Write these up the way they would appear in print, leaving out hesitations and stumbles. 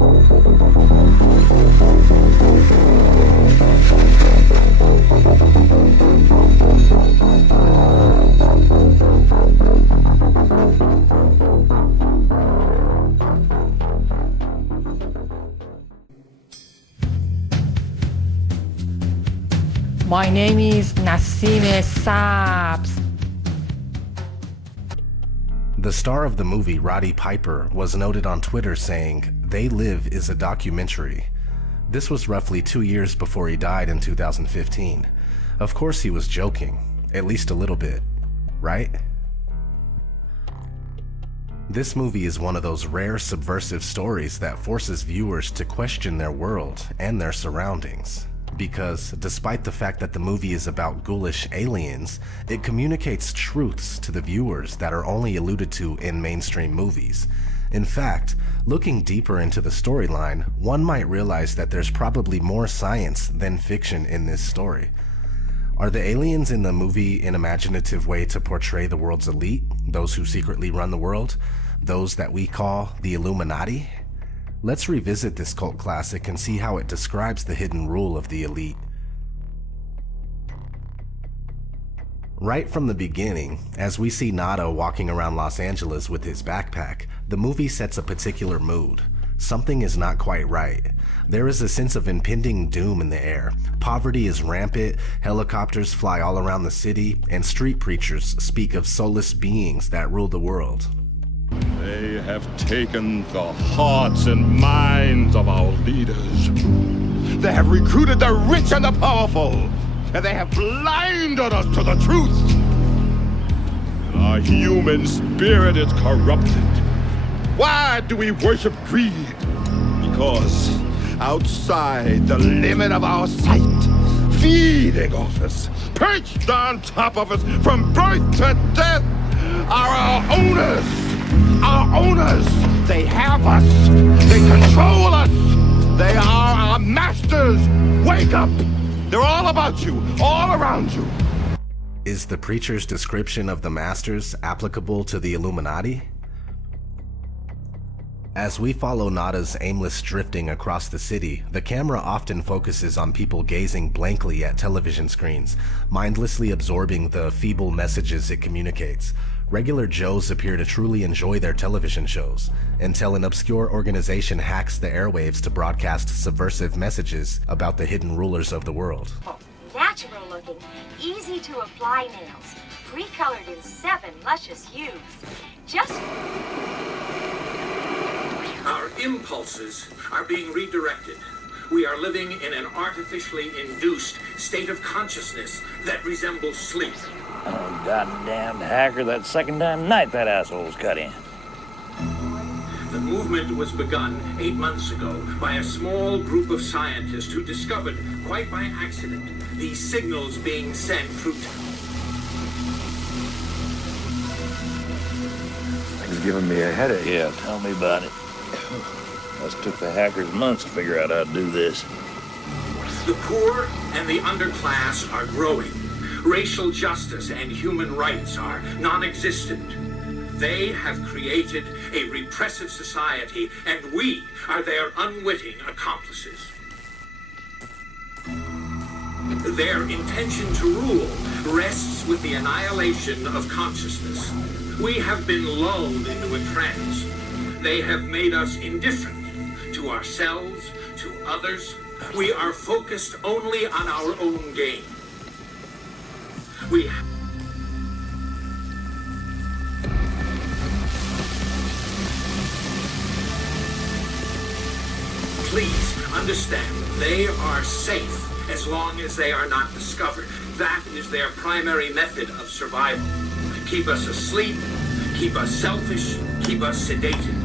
My name is Nassime Sabs. The star of the movie, Roddy Piper, was noted on Twitter saying, "They Live is a documentary." This was roughly 2 years before he died in 2015. Of course he was joking, at least a little bit, right? This movie is one of those rare subversive stories that forces viewers to question their world and their surroundings. Because despite the fact that the movie is about ghoulish aliens, it communicates truths to the viewers that are only alluded to in mainstream movies. In fact, looking deeper into the storyline, one might realize that there's probably more science than fiction in this story. Are the aliens in the movie an imaginative way to portray the world's elite, those who secretly run the world, those that we call the Illuminati? Let's revisit this cult classic and see how it describes the hidden rule of the elite. Right from the beginning, as we see Nada walking around Los Angeles with his backpack, the movie sets a particular mood. Something is not quite right. There is a sense of impending doom in the air. Poverty is rampant, helicopters fly all around the city, and street preachers speak of soulless beings that rule the world. They have taken the hearts and minds of our leaders. They have recruited the rich and the powerful, and they have blinded us to the truth. Our human spirit is corrupted. Why do we worship greed? Because outside the limit of our sight, feeding off us, perched on top of us from birth to death, are our owners. Our owners, they have us, they control us, they are our masters. Wake up, they're all about you, all around you. Is the preacher's description of the masters applicable to the Illuminati? As we follow Nada's aimless drifting across the city, the camera often focuses on people gazing blankly at television screens, mindlessly absorbing the feeble messages it communicates. Regular Joes appear to truly enjoy their television shows, until an obscure organization hacks the airwaves to broadcast subversive messages about the hidden rulers of the world. Natural looking, easy to apply nails, pre-colored in 7 luscious hues. Just... Our impulses are being redirected. We are living in an artificially induced state of consciousness that resembles sleep. Oh, goddamn hacker, that second time night that asshole's cut in. The movement was begun 8 months ago by a small group of scientists who discovered, quite by accident, these signals being sent through... It's giving me a headache. Yeah, tell me about it. Us took the hackers months to figure out how to do this. The poor and the underclass are growing. Racial justice and human rights are non-existent. They have created a repressive society, and we are their unwitting accomplices. Their intention to rule rests with the annihilation of consciousness. We have been lulled into a trance. They have made us indifferent to ourselves, to others. We are focused only on our own gain. Please understand, they are safe as long as they are not discovered. That is their primary method of survival. Keep us asleep, keep us selfish, keep us sedated.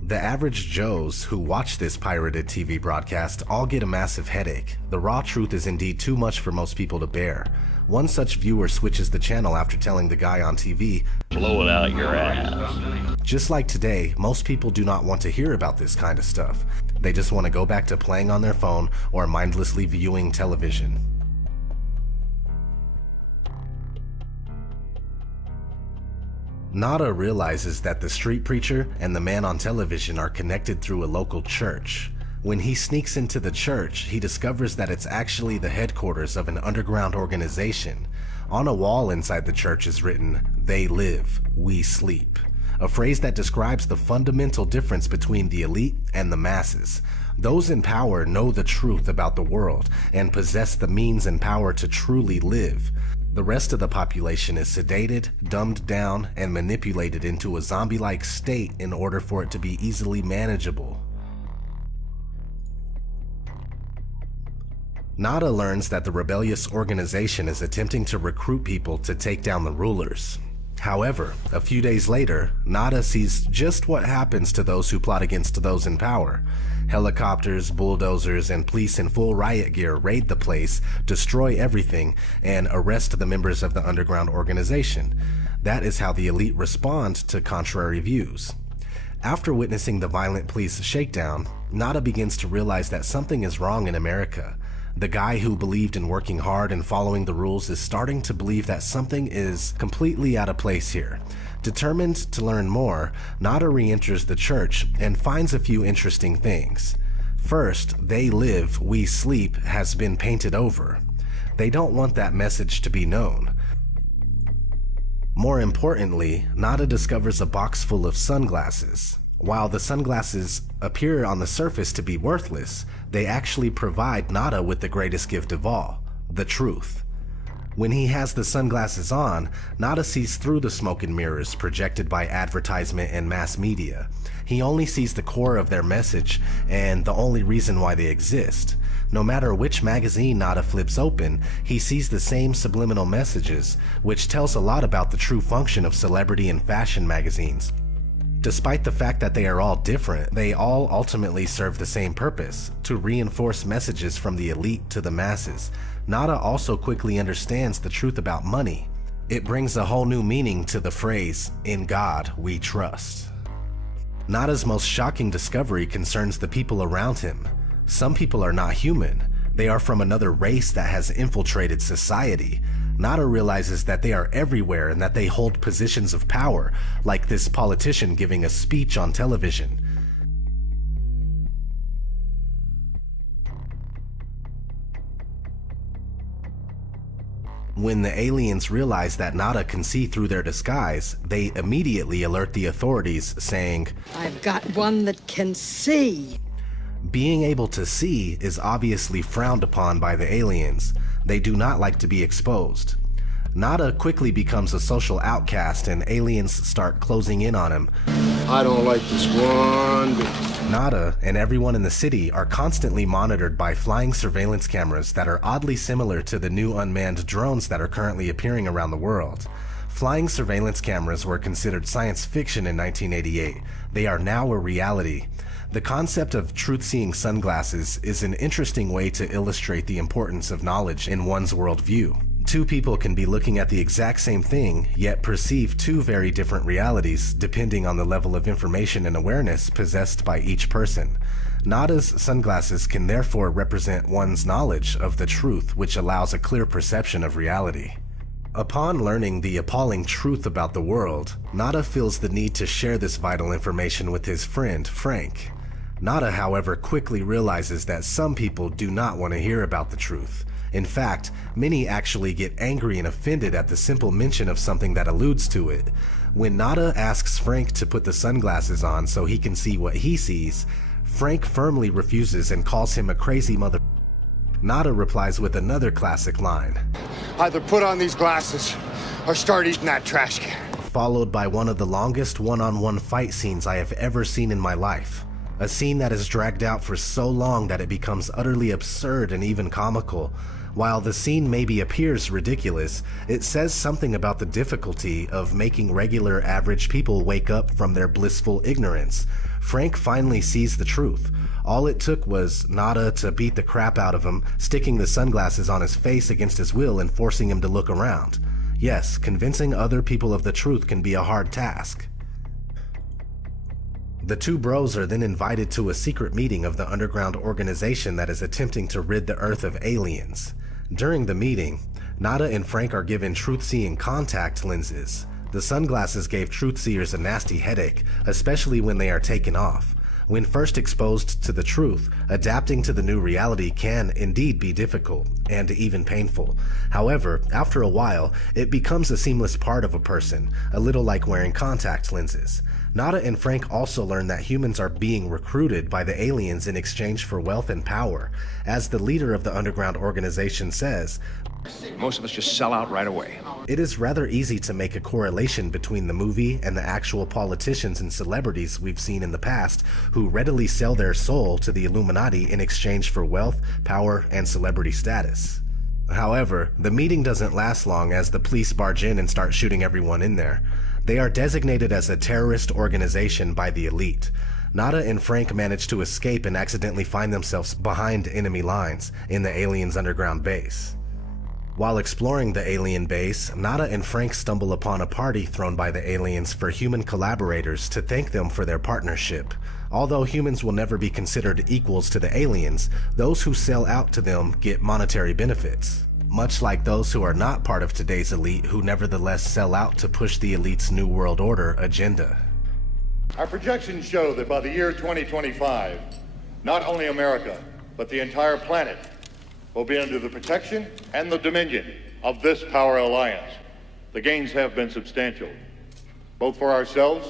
The average Joes who watch this pirated TV broadcast all get a massive headache. The raw truth is indeed too much for most people to bear. One such viewer switches the channel after telling the guy on TV, "Blow it out your ass." Just like today, most people do not want to hear about this kind of stuff. They just want to go back to playing on their phone or mindlessly viewing television. Nada realizes that the street preacher and the man on television are connected through a local church. When he sneaks into the church, he discovers that it's actually the headquarters of an underground organization. On a wall inside the church is written, "They live, we sleep," a phrase that describes the fundamental difference between the elite and the masses. Those in power know the truth about the world and possess the means and power to truly live. The rest of the population is sedated, dumbed down, and manipulated into a zombie-like state in order for it to be easily manageable. Nada learns that the rebellious organization is attempting to recruit people to take down the rulers. However, a few days later, Nada sees just what happens to those who plot against those in power. Helicopters, bulldozers, and police in full riot gear raid the place, destroy everything, and arrest the members of the underground organization. That is how the elite respond to contrary views. After witnessing the violent police shakedown, Nada begins to realize that something is wrong in America. The guy who believed in working hard and following the rules is starting to believe that something is completely out of place here. Determined to learn more, Nada re-enters the church and finds a few interesting things. First, "They live, we sleep" has been painted over. They don't want that message to be known. More importantly, Nada discovers a box full of sunglasses. While the sunglasses appear on the surface to be worthless, they actually provide Nada with the greatest gift of all, the truth. When he has the sunglasses on, Nada sees through the smoke and mirrors projected by advertisement and mass media. He only sees the core of their message and the only reason why they exist. No matter which magazine Nada flips open, he sees the same subliminal messages, which tells a lot about the true function of celebrity and fashion magazines. Despite the fact that they are all different, they all ultimately serve the same purpose, to reinforce messages from the elite to the masses. Nada also quickly understands the truth about money. It brings a whole new meaning to the phrase, "In God we trust." Nada's most shocking discovery concerns the people around him. Some people are not human. They are from another race that has infiltrated society. Nada realizes that they are everywhere and that they hold positions of power, like this politician giving a speech on television. When the aliens realize that Nada can see through their disguise, they immediately alert the authorities, saying, "I've got one that can see." Being able to see is obviously frowned upon by the aliens. They do not like to be exposed. Nada quickly becomes a social outcast and aliens start closing in on him. "I don't like this one bit." Nada and everyone in the city are constantly monitored by flying surveillance cameras that are oddly similar to the new unmanned drones that are currently appearing around the world. Flying surveillance cameras were considered science fiction in 1988. They are now a reality. The concept of truth-seeing sunglasses is an interesting way to illustrate the importance of knowledge in one's worldview. Two people can be looking at the exact same thing, yet perceive two very different realities depending on the level of information and awareness possessed by each person. Nada's sunglasses can therefore represent one's knowledge of the truth, which allows a clear perception of reality. Upon learning the appalling truth about the world, Nada feels the need to share this vital information with his friend, Frank. Nada, however, quickly realizes that some people do not want to hear about the truth. In fact, many actually get angry and offended at the simple mention of something that alludes to it. When Nada asks Frank to put the sunglasses on so he can see what he sees, Frank firmly refuses and calls him a crazy mother. Nada replies with another classic line. "Either put on these glasses or start eating that trash can." Followed by one of the longest one-on-one fight scenes I have ever seen in my life. A scene that is dragged out for so long that it becomes utterly absurd and even comical. While the scene maybe appears ridiculous, it says something about the difficulty of making regular average people wake up from their blissful ignorance. Frank finally sees the truth. All it took was Nada to beat the crap out of him, sticking the sunglasses on his face against his will and forcing him to look around. Yes, convincing other people of the truth can be a hard task. The two bros are then invited to a secret meeting of the underground organization that is attempting to rid the Earth of aliens. During the meeting, Nada and Frank are given truth-seeing contact lenses. The sunglasses gave truth-seers a nasty headache, especially when they are taken off. When first exposed to the truth, adapting to the new reality can indeed be difficult, and even painful. However, after a while, it becomes a seamless part of a person, a little like wearing contact lenses. Nada and Frank also learn that humans are being recruited by the aliens in exchange for wealth and power. As the leader of the underground organization says, most of us just sell out right away. it is rather easy to make a correlation between the movie and the actual politicians and celebrities we've seen in the past who readily sell their soul to the Illuminati in exchange for wealth, power, and celebrity status. However, the meeting doesn't last long as the police barge in and start shooting everyone in there. They are designated as a terrorist organization by the elite. Nada and Frank manage to escape and accidentally find themselves behind enemy lines in the aliens' underground base. While exploring the alien base, Nada and Frank stumble upon a party thrown by the aliens for human collaborators to thank them for their partnership. Although humans will never be considered equals to the aliens, those who sell out to them get monetary benefits, much like those who are not part of today's elite who nevertheless sell out to push the elite's New World Order agenda. Our projections show that by the year 2025, not only America, but the entire planet will be under the protection and the dominion of this power alliance. The gains have been substantial, both for ourselves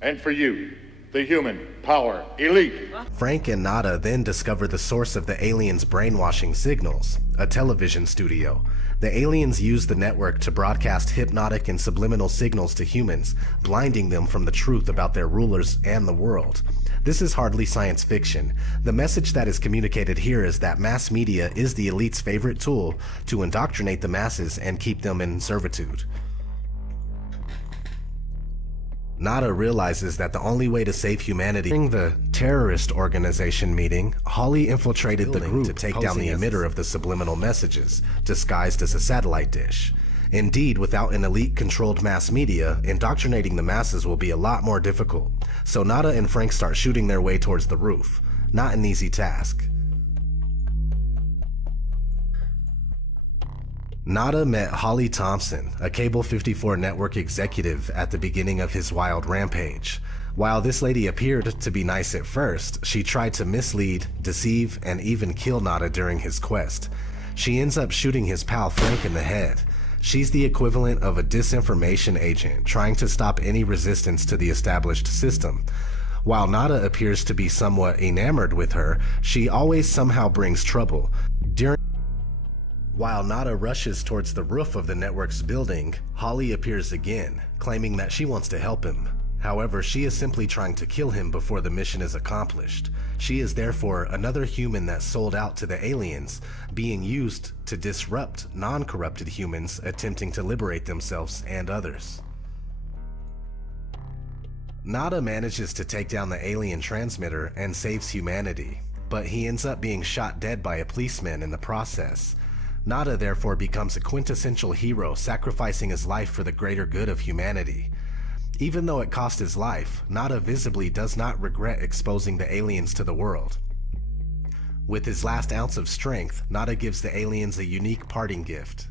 and for you, the human power elite. Frank and Nada then discover the source of the aliens' brainwashing signals, a television studio. The aliens use the network to broadcast hypnotic and subliminal signals to humans, blinding them from the truth about their rulers and the world. This is hardly science fiction. The message that is communicated here is that mass media is the elite's favorite tool to indoctrinate the masses and keep them in servitude. Nada realizes that the only way to save humanity. During the terrorist organization meeting, Holly infiltrated the group to take down the emitter of the subliminal messages, disguised as a satellite dish. Indeed, without an elite-controlled mass media, indoctrinating the masses will be a lot more difficult. So Nada and Frank start shooting their way towards the roof. Not an easy task. Nada met Holly Thompson, a Cable 54 network executive, at the beginning of his wild rampage. While this lady appeared to be nice at first, she tried to mislead, deceive, and even kill Nada during his quest. She ends up shooting his pal Frank in the head. She's the equivalent of a disinformation agent trying to stop any resistance to the established system. While Nada appears to be somewhat enamored with her, she always somehow brings trouble. While Nada rushes towards the roof of the network's building, Holly appears again, claiming that she wants to help him. However, she is simply trying to kill him before the mission is accomplished. She is therefore another human that sold out to the aliens, being used to disrupt non-corrupted humans attempting to liberate themselves and others. Nada manages to take down the alien transmitter and saves humanity, but he ends up being shot dead by a policeman in the process. Nada therefore becomes a quintessential hero, sacrificing his life for the greater good of humanity. Even though it cost his life, Nada visibly does not regret exposing the aliens to the world. With his last ounce of strength, Nada gives the aliens a unique parting gift.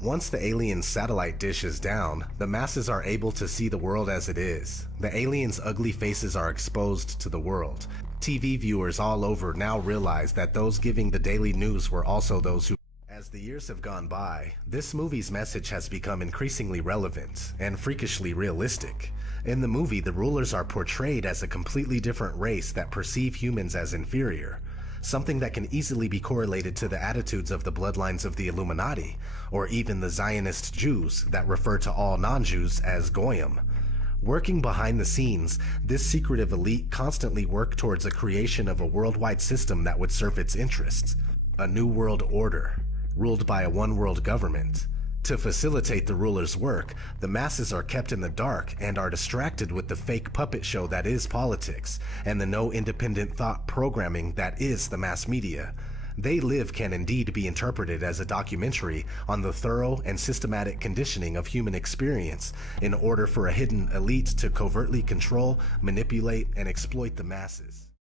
Once the aliens' satellite dish is down, the masses are able to see the world as it is. The aliens' ugly faces are exposed to the world. TV viewers all over now realize that those giving the daily news were also those who... As the years have gone by, this movie's message has become increasingly relevant and freakishly realistic. In the movie, the rulers are portrayed as a completely different race that perceive humans as inferior, something that can easily be correlated to the attitudes of the bloodlines of the Illuminati, or even the Zionist Jews that refer to all non-Jews as Goyim. Working behind the scenes, this secretive elite constantly work towards a creation of a worldwide system that would serve its interests, a new world order, ruled by a one-world government. To facilitate the ruler's work, the masses are kept in the dark and are distracted with the fake puppet show that is politics, and the no independent thought programming that is the mass media. They Live can indeed be interpreted as a documentary on the thorough and systematic conditioning of human experience in order for a hidden elite to covertly control, manipulate, and exploit the masses.